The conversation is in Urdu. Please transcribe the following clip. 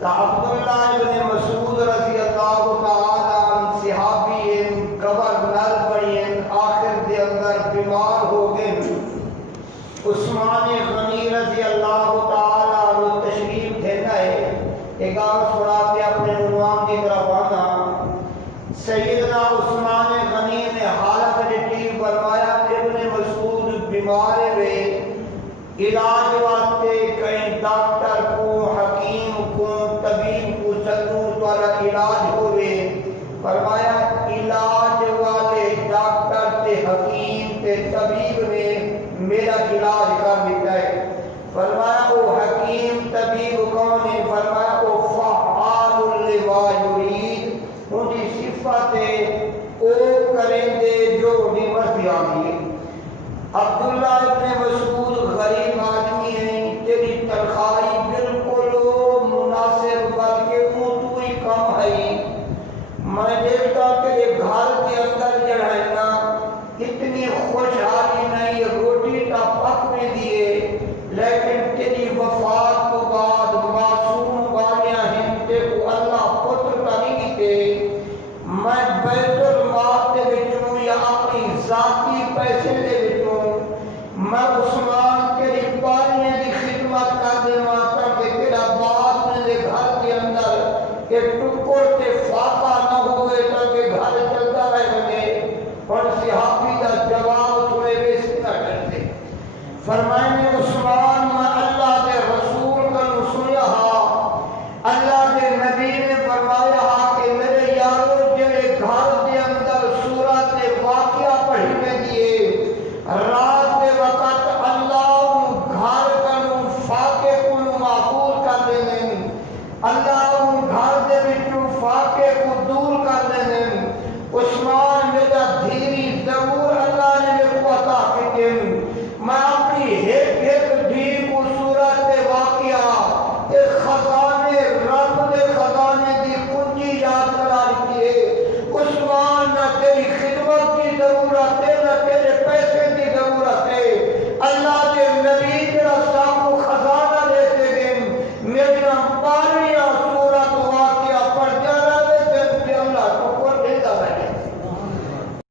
کہ عبداللہ ابن مسعود رضی اللہ تعالی عنہ صحابی گورنر بنین آخر دے اندر بیمار ہو گئے. عثمان غنی رضی اللہ تعالی عنہ تشریف دے گئے. ایک اور سنا کے اپنے عنوان کی طرف آنا. سیدنا عثمان غنی نے حالت ڈٹی فرمایا ابن مسعود بیمار ہوئے، علاج واسطے کئی ڈاکٹر کو حکیم کو طبیب کو چلوں دوارا علاج ہوئے. فرمایا علاج والے ڈاکٹر تے حکیم تے طبیب نے میرا علاج کر دیتا ہے. فرمایا وہ حکیم طبیب کون ہے؟ فرمایا